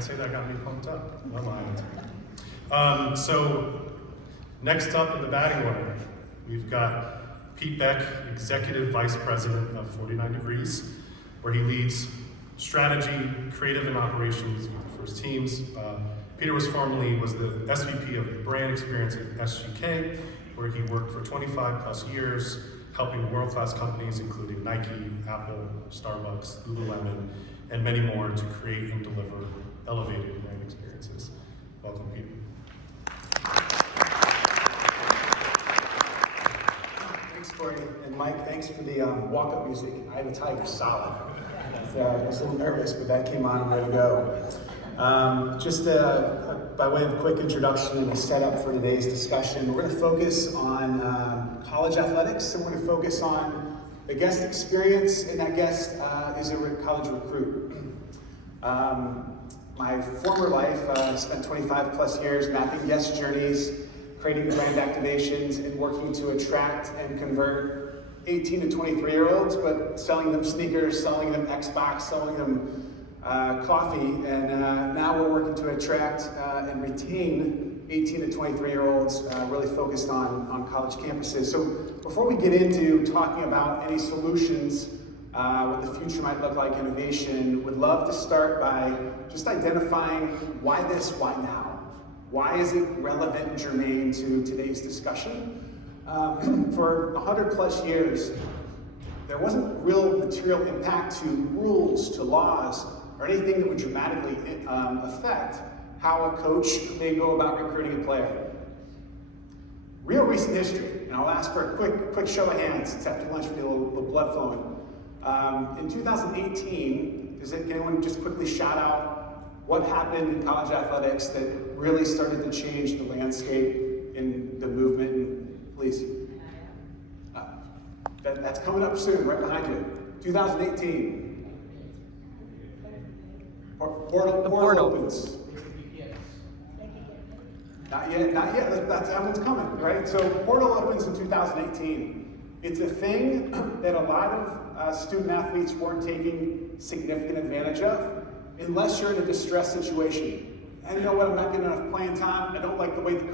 Can't say that got me pumped up. Well, so next up in the batting order, we've got Pete Beck, Executive Vice President of 49 Degrees, where he leads strategy, creative, and operations for his teams. Peter was the SVP of Brand Experience at SGK, where he worked for 25 plus years, helping world-class companies including Nike, Apple, Starbucks, Lululemon, and many more to create and deliver elevated brand experiences. Welcome, Peter. Thanks, Corey. And Mike, thanks for the walk-up music. Eye of the Tiger, solid. I was a little nervous, but that came on and ready to go. Just by way of a quick introduction and a setup for today's discussion, we're going to focus on college athletics, and we're going to focus on the guest experience, and that guest is a college recruit. My former life, I spent 25 plus years mapping guest journeys, creating brand activations, and working to attract and convert 18 to 23-year-olds, but selling them sneakers, selling them Xbox, selling them coffee, and now we're working to attract and retain 18 to 23-year-olds, really focused on college campuses. So before we get into talking about any solutions, what the future might look like, innovation, would love to start by just identifying why this, why now? Why is it relevant and germane to today's discussion? For 100 plus years, there wasn't real material impact to rules, to laws, or anything that would dramatically affect how a coach may go about recruiting a player. Real recent history, and I'll ask for a quick show of hands. It's after lunch, we get a little blood flowing. In 2018, can anyone just quickly shout out what happened in college athletics that really started to change the landscape in the movement? Please. That's coming up soon, right behind you. 2018. Portal opens. Not yet. That one's coming, right? So portal opens in 2018. It's a thing that a lot of student athletes weren't taking significant advantage of, unless you're in a distressed situation. And you know what? I'm not getting enough playing time. I don't like the way the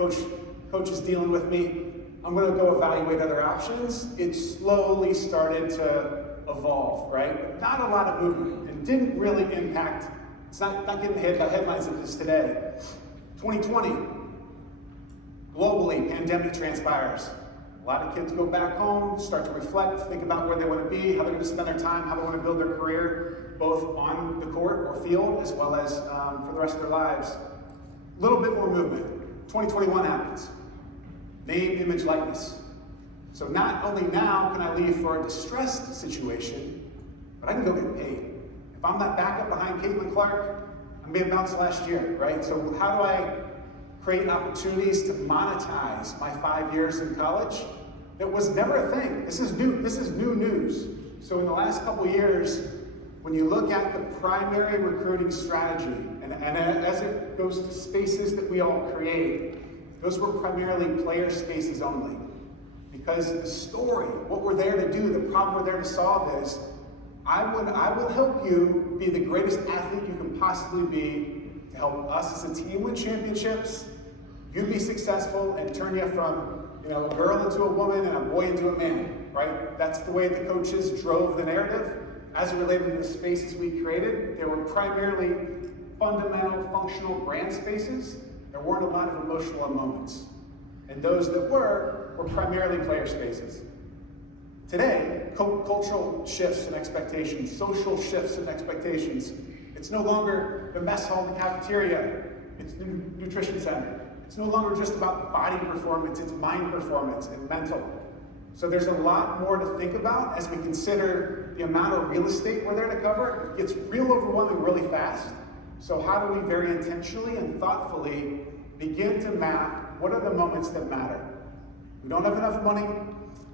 coach is dealing with me. I'm going to go evaluate other options. It slowly started to evolve, right? Not a lot of movement. It didn't really impact. It's not getting the headlines it is today. 2020, globally, pandemic transpires. A lot of kids go back home, start to reflect, think about where they want to be, how they're going to spend their time, how they want to build their career, both on the court or field, as well as for the rest of their lives. A little bit more movement. 2021 happens. Name, image, likeness. So not only now can I leave for a distressed situation, but I can go get paid. If I'm that backup behind Caitlin Clark, I may have bounced last year, right? So how do I create opportunities to monetize my 5 years in college? That was never a thing. This is new news. So in the last couple years, when you look at the primary recruiting strategy, and as it goes to spaces that we all create, those were primarily player spaces only. Because the story, what we're there to do, the problem we're there to solve is, I will help you be the greatest athlete you can possibly be to help us as a team win championships, you be successful, and turn you from a girl into a woman and a boy into a man, right? That's the way the coaches drove the narrative. As it related to the spaces we created, they were primarily fundamental, functional brand spaces. There weren't a lot of emotional moments. And those that were primarily player spaces. Today, cultural shifts and expectations, social shifts and expectations. It's no longer the mess hall, the cafeteria. It's the nutrition center. It's no longer just about body performance, it's mind performance and mental. So there's a lot more to think about as we consider the amount of real estate we're there to cover. It gets real overwhelming really fast. So how do we very intentionally and thoughtfully begin to map what are the moments that matter? We don't have enough money,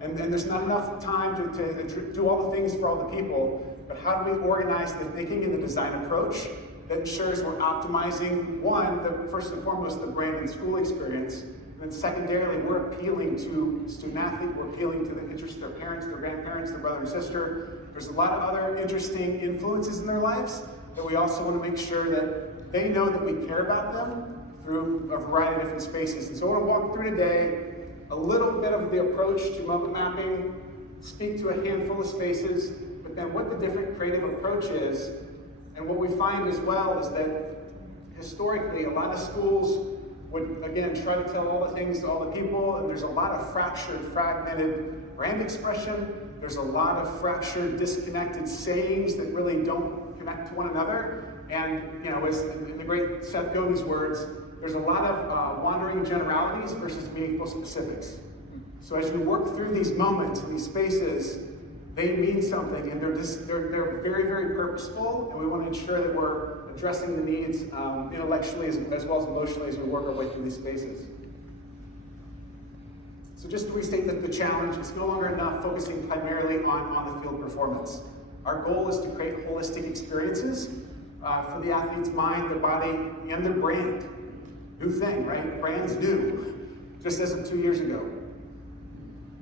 and there's not enough time to do all the things for all the people, but how do we organize the thinking and the design approach that ensures we're optimizing, first and foremost, the brand and school experience, and then secondarily, we're appealing to the student athlete, we're appealing to the interest of their parents, their grandparents, their brother and sister. There's a lot of other interesting influences in their lives, but we also want to make sure that they know that we care about them through a variety of different spaces. And so I want to walk through today a little bit of the approach to moment mapping, speak to a handful of spaces, but then what the different creative approach is. And what we find as well is that historically, a lot of schools would, again, try to tell all the things to all the people, and there's a lot of fractured, fragmented brand expression. There's a lot of fractured, disconnected sayings that really don't connect to one another. And, as in the great Seth Godin's words, there's a lot of wandering generalities versus meaningful specifics. So as you work through these moments, these spaces, they mean something, and they're very, very purposeful, and we want to ensure that we're addressing the needs intellectually as well as emotionally as we work our way through these spaces. So just to restate the challenge, it's no longer enough focusing primarily on the field performance. Our goal is to create holistic experiences for the athlete's mind, their body, and their brand. New thing, right? Brand's new, just as of 2 years ago.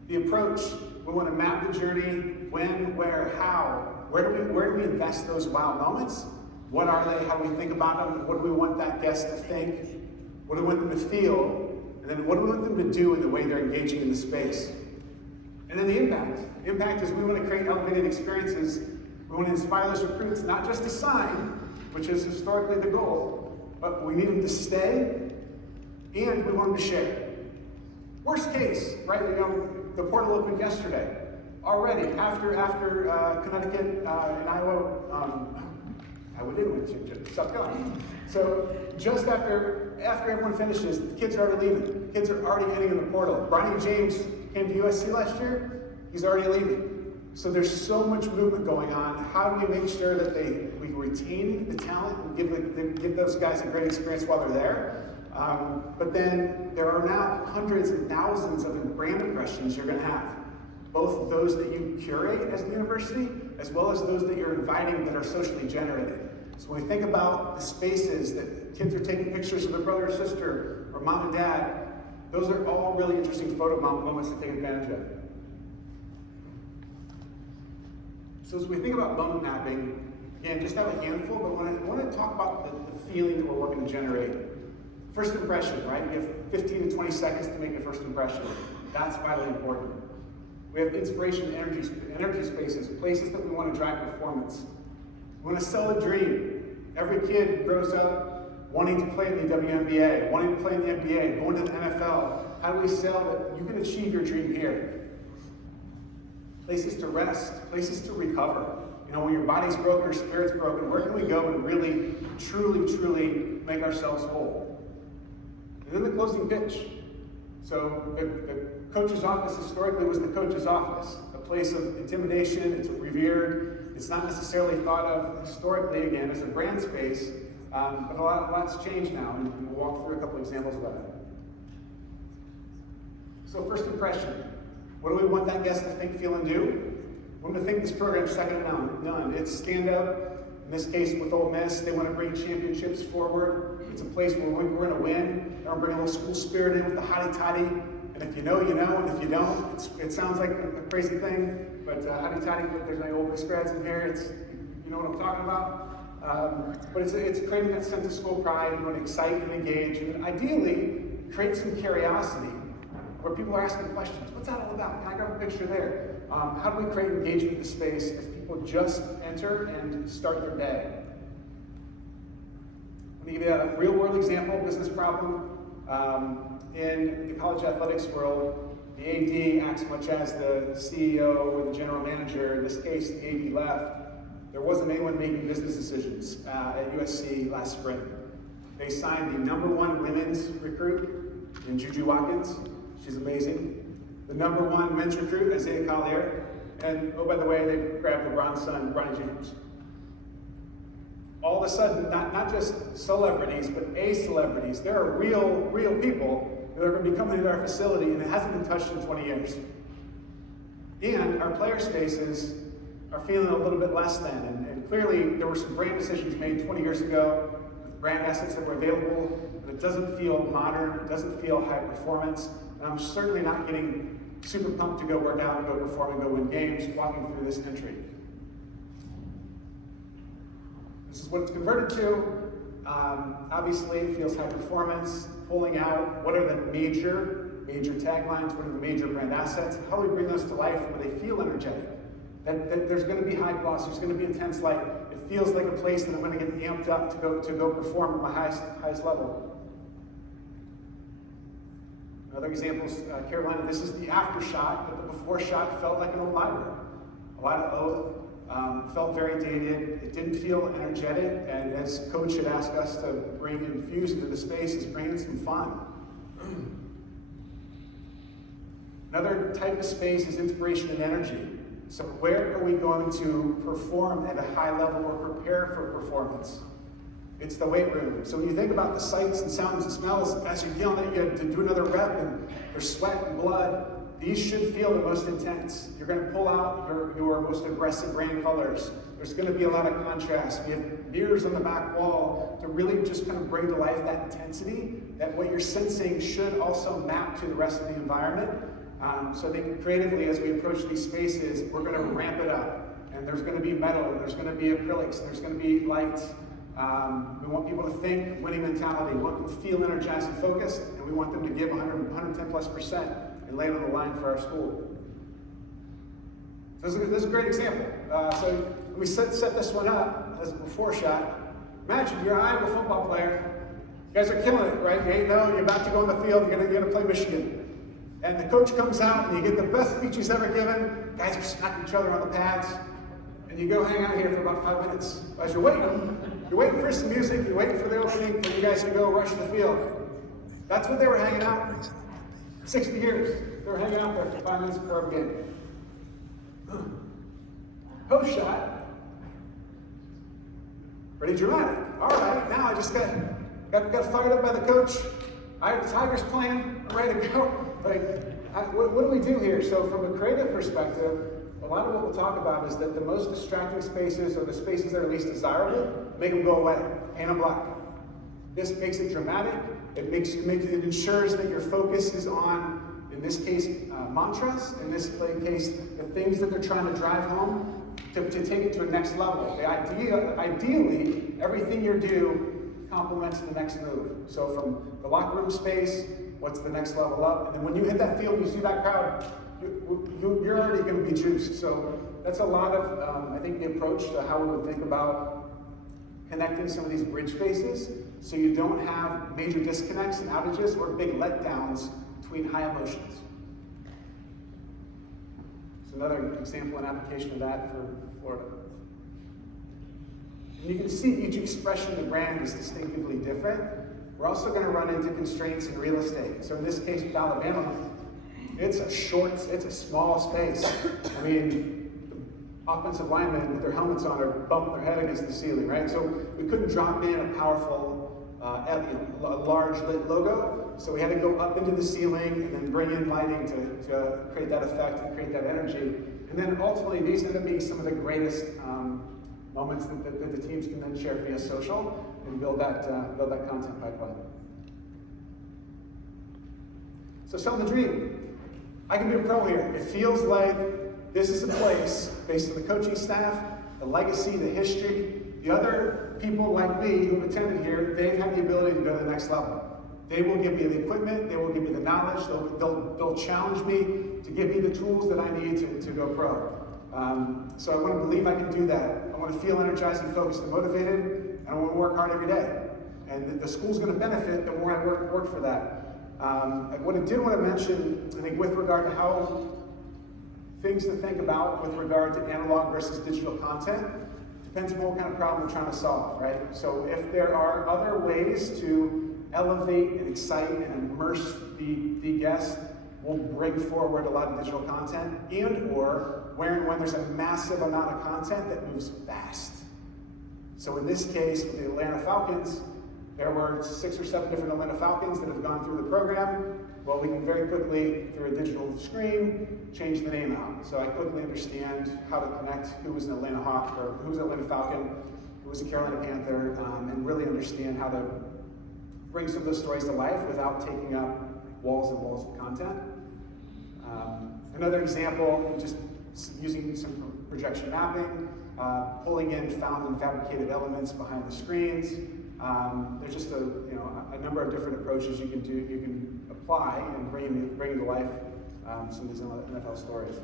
The approach, we want to map the journey, when, where, how. Where do we invest those wow moments? What are they? How do we think about them? What do we want that guest to think? What do we want them to feel? And then what do we want them to do in the way they're engaging in the space? And then the impact. The impact is we want to create elevated experiences. We want to inspire those recruits not just to sign, which is historically the goal, but we need them to stay, and we want them to share. Worst case, right? The portal opened yesterday. Already, after Connecticut and Iowa didn't win, stop going. So just after everyone finishes, the kids are already leaving. The kids are already heading in the portal. Bronny James came to USC last year. He's already leaving. So there's so much movement going on. How do we make sure that we retain the talent and give those guys a great experience while they're there? But then there are now hundreds and thousands of brand impressions you're going to have. Both those that you curate as the university, as well as those that you're inviting that are socially generated. So when we think about the spaces that kids are taking pictures of their brother or sister, or mom and dad, those are all really interesting photo moments to take advantage of. So as we think about moment mapping, again, just have a handful, but I want to talk about the feeling that we're working to generate. First impression, right? You have 15 to 20 seconds to make the first impression. That's vitally important. We have inspiration energy spaces, places that we want to drive performance. We want to sell a dream. Every kid grows up wanting to play in the WNBA, wanting to play in the NBA, going to the NFL. How do we sell that you can achieve your dream here? Places to rest, places to recover. When your body's broken or spirit's broken, where can we go and really, truly make ourselves whole? And then the closing pitch. So the coach's office historically was the coach's office, a place of intimidation. It's revered. It's not necessarily thought of historically, again, as a brand space, but a lot's changed now, and we'll walk through a couple examples of that. So first impression. What do we want that guest to think, feel, and do? We want to think this program's second to none. It's stand up. In this case, with Ole Miss, they want to bring championships forward. It's a place where we're going to win. They're going to bring a little school spirit in with the hotty-totty. And if you know, you know. And if you don't, it sounds like a crazy thing. But hotty-totty, if there's any Ole Miss grads in here, you know what I'm talking about. But it's creating that sense of school pride. You want to excite and engage. And ideally, create some curiosity where people are asking questions. What's that all about? Can I grab a picture there? How do we create engagement in the space if people just enter and start their day? Let me give you a real-world example, business problem. In the college athletics world, the AD acts much as the CEO or the general manager. In this case, the AD left. There wasn't anyone making business decisions at USC last spring. They signed the #1 women's recruit in Juju Watkins. She's amazing. The #1 men's recruit, Isaiah Collier. And, oh, by the way, they grabbed LeBron's son, Bronny James. All of a sudden, not just celebrities, but a-celebrities. There are real people that are going to be coming into our facility, and it hasn't been touched in 20 years. And our player spaces are feeling a little bit less than. And clearly, there were some brand decisions made 20 years ago with brand assets that were available, but it doesn't feel modern. It doesn't feel high performance. And I'm certainly not getting super pumped to go work out and go perform and go win games walking through this entry. This is what it's converted to. Obviously, it feels high performance, pulling out what are the major taglines, what are the major brand assets, how do we bring those to life where they feel energetic. That there's going to be high gloss, there's going to be intense light. It feels like a place that I'm going to get amped up to go perform at my highest level. Another example is Carolina. This is the after shot, but the before shot felt like an old library. A lot of oak, felt very dated. It didn't feel energetic, and as Coach had asked us to infuse into the space, is bringing some fun. Another type of space is inspiration and energy. So where are we going to perform at a high level or prepare for performance? It's the weight room. So when you think about the sights and sounds and smells, as you're yelling at you to do another rep and there's sweat and blood, these should feel the most intense. You're going to pull out your most aggressive brand colors. There's going to be a lot of contrast. We have mirrors on the back wall to really just kind of bring to life that intensity, that what you're sensing should also map to the rest of the environment. So I think creatively, as we approach these spaces, we're going to ramp it up. And there's going to be metal, and there's going to be acrylics, and there's going to be lights. We want people to think winning mentality. We want them to feel energized and focused, and we want them to give 110+% and lay it on the line for our school. So this is a great example. So when we set this one up as a before shot, imagine you're an Iowa football player. You guys are killing it, right? You 8-0, you're about to go on the field, you're going to play Michigan. And the coach comes out and you get the best speech he's ever given. Guys are smacking each other on the pads. And you go hang out here for about 5 minutes. As you're waiting for some music, you're waiting for the opening for you guys to go rush the field. That's what they were hanging out for. 60 years. They were hanging out there for 5 minutes before every game. Post shot. Pretty dramatic. All right, now I just got fired up by the coach. I have the Tigers playing. I'm ready to go. What do we do here? So from a creative perspective, a lot of what we'll talk about is that the most distracting spaces, or the spaces that are least desirable, make them go away. Paint them black. This makes it dramatic. It ensures that your focus is on, in this case, mantras. In this case, the things that they're trying to drive home to take it to a next level. Ideally, everything you do complements the next move. So from the locker room space, what's the next level up? And then when you hit that field, you see that crowd, you're already going to be juiced. So that's a lot of, I think, the approach to how we would think about connecting some of these bridge spaces so you don't have major disconnects and outages or big letdowns between high emotions. So another example and application of that for Florida. And you can see each expression of the brand is distinctively different. We're also going to run into constraints in real estate. So in this case with Alabama, it's a small space. I mean, the offensive linemen with their helmets on are bumping their head against the ceiling, right? So we couldn't drop in a powerful, a large lit logo. So we had to go up into the ceiling and then bring in lighting to create that effect and create that energy. And then ultimately, these end up being some of the greatest moments that the teams can then share via social and build that content pipeline. So selling the dream. I can be a pro here. It feels like this is a place, based on the coaching staff, the legacy, the history, the other people like me who have attended here, they've had the ability to go to the next level. They will give me the equipment, they will give me the knowledge, they'll challenge me to give me the tools that I need to go pro. So I want to believe I can do that. I want to feel energized and focused and motivated, and I want to work hard every day. And the school's going to benefit the more I work for that. What I did want to mention, I think, with regard to how things to think about with regard to analog versus digital content, depends on what kind of problem we're trying to solve, right? So if there are other ways to elevate and excite and immerse the guest, we'll bring forward a lot of digital content, and or where and when there's a massive amount of content that moves fast. So in this case, with the Atlanta Falcons, there were 6 or 7 different Atlanta Falcons that have gone through the program. Well, we can very quickly, through a digital screen, change the name out. So I quickly understand how to connect who was an Atlanta Hawk, or who was an Atlanta Falcon, who was a Carolina Panther, and really understand how to bring some of those stories to life without taking up walls and walls of content. Another example, just using some projection mapping, pulling in found and fabricated elements behind the screens. There's just a number of different approaches you can apply and bring to life some of these NFL stories.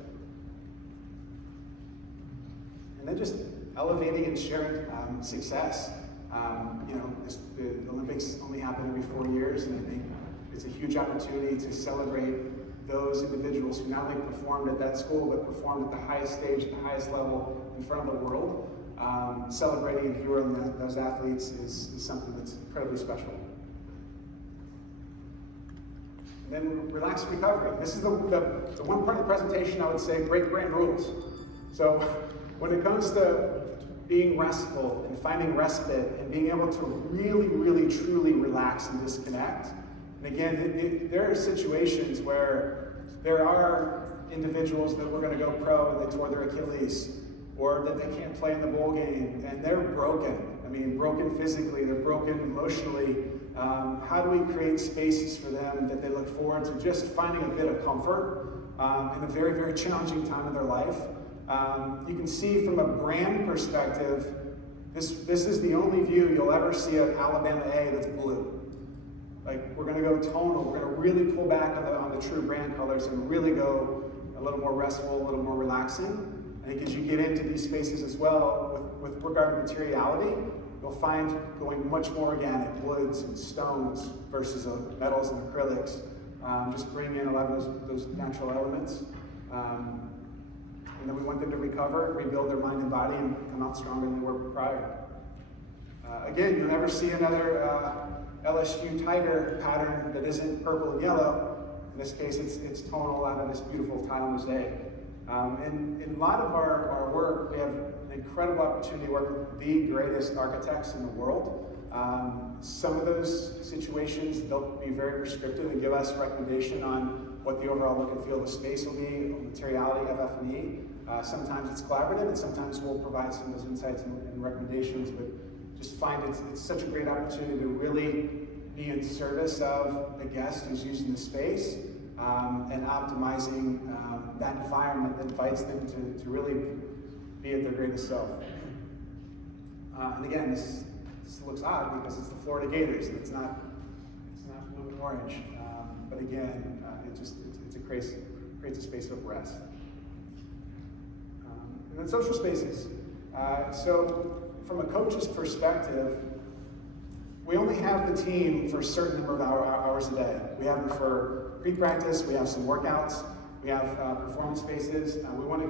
And then just elevating and sharing success. The Olympics only happen every 4 years, and I think it's a huge opportunity to celebrate those individuals who not only performed at that school, but performed at the highest stage, at the highest level in front of the world. Celebrating and heroing those athletes is something that's incredibly special. And then relaxed recovery. This is the one part of the presentation I would say break brand rules. So when it comes to being restful and finding respite and being able to really, really, truly relax and disconnect. And again, there are situations where there are individuals that were going to go pro and they tore their Achilles, or that they can't play in the bowl game, and they're broken. I mean, broken physically, they're broken emotionally. How do we create spaces for them that they look forward to just finding a bit of comfort in a very, very challenging time in their life? You can see from a brand perspective, this is the only view you'll ever see of Alabama A that's blue. Like, we're going to go tonal. We're going to really pull back on the true brand colors and really go a little more restful, a little more relaxing. I think as you get into these spaces as well, with regard to materiality, you'll find going much more organic, woods and stones versus metals and acrylics. Just bring in a lot of those natural elements. And then we want them to recover, rebuild their mind and body, and come out stronger than they were prior. Again, you'll never see another LSU Tiger pattern that isn't purple and yellow. In this case, it's tonal out of this beautiful tile mosaic. And in a lot of our work, we have an incredible opportunity to work with the greatest architects in the world. Some of those situations, they'll be very prescriptive and give us recommendation on what the overall look and feel of the space will be, materiality of F&E. Sometimes it's collaborative, and sometimes we'll provide some of those insights and recommendations, but just find it's such a great opportunity to really be in service of the guest who's using the space and optimizing that environment that invites them to really be at their greatest self. And again, this looks odd because it's the Florida Gators, and it's not blue and orange. But again, it creates a space of rest. And then social spaces. So from a coach's perspective, we only have the team for a certain number of hours a day. We have them for pre-practice, we have some workouts, we have performance spaces. We want to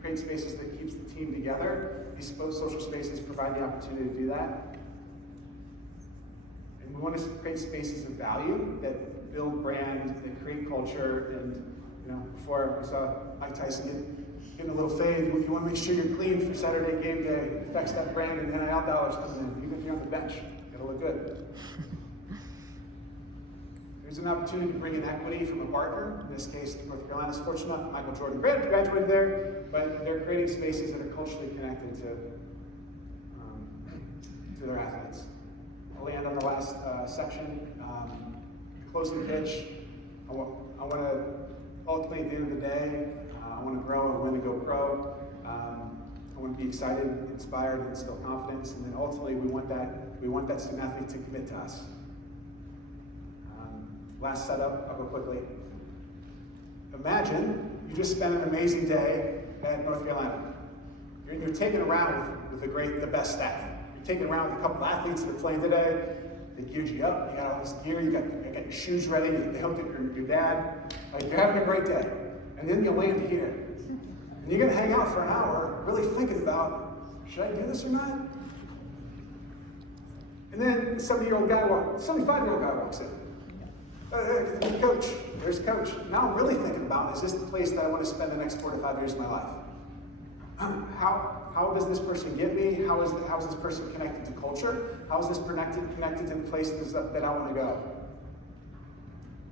create spaces that keeps the team together. These social spaces provide the opportunity to do that. And we want to create spaces of value that build brand, that create culture. And before I saw Mike Tyson getting a little fade, you want to make sure you're clean for Saturday game day. It affects that brand and NIL dollars coming in. Even if you're on the bench, it'll look good. There's an opportunity to bring in equity from a partner. In this case, North Carolina's fortunate enough, Michael Jordan graduated there, but they're creating spaces that are culturally connected to their athletes. I'll land on the last section. Closing pitch. I want to, ultimately at the end of the day, I want to grow and win and go pro. I want to be excited, inspired, and instill confidence. And then ultimately, we want that student athlete to commit to us. Last setup, I'll go quickly. Imagine you just spent an amazing day at North Carolina. You're taken around with the best staff. You're taken around with a couple athletes that are playing today. They geared you up. You got all this gear. You got your shoes ready. They hooked up your dad. Like, you're having a great day. And then you land here. And you're going to hang out for an hour really thinking about, should I do this or not? And then a 75-year-old guy walks in. Coach, there's coach. Now I'm really thinking about, is this the place that I want to spend the next 4 to 5 years of my life? How does this person get me? How is this person connected to culture? How is this connected to the place that I want to go?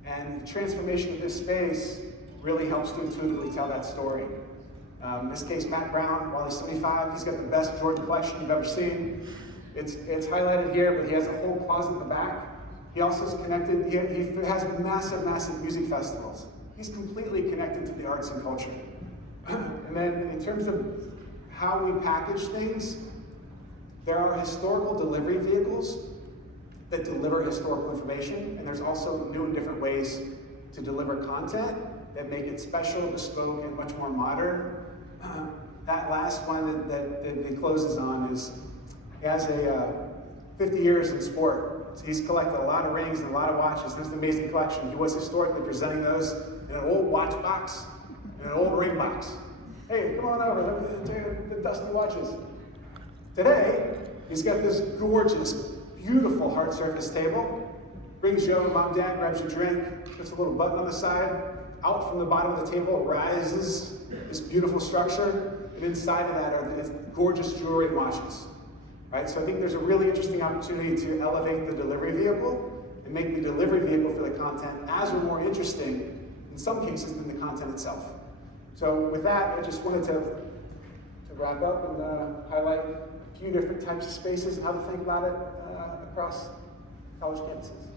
And the transformation of this space really helps to intuitively tell that story. In this case, Matt Brown, while he's 75, he's got the best Jordan collection you've ever seen. It's highlighted here, but he has a whole closet in the back. He also is connected, he has massive, massive music festivals. He's completely connected to the arts and culture. And then in terms of how we package things, there are historical delivery vehicles that deliver historical information, and there's also new and different ways to deliver content that make it special, bespoke, and much more modern. That last one that he closes on is, he has 50 years in sport. So he's collected a lot of rings and a lot of watches. There's an amazing collection. He was historically presenting those in an old watch box, in an old ring box. Hey, come on over, let me take the dusty watches. Today, he's got this gorgeous, beautiful hard surface table. Brings you over, mom, dad, grabs your drink, puts a little button on the side. Out from the bottom of the table rises this beautiful structure, and inside of that are these gorgeous jewelry and watches. Right? So I think there's a really interesting opportunity to elevate the delivery vehicle and make the delivery vehicle for the content as or more interesting, in some cases, than the content itself. So with that, I just wanted to wrap up and highlight a few different types of spaces and how to think about it across college campuses.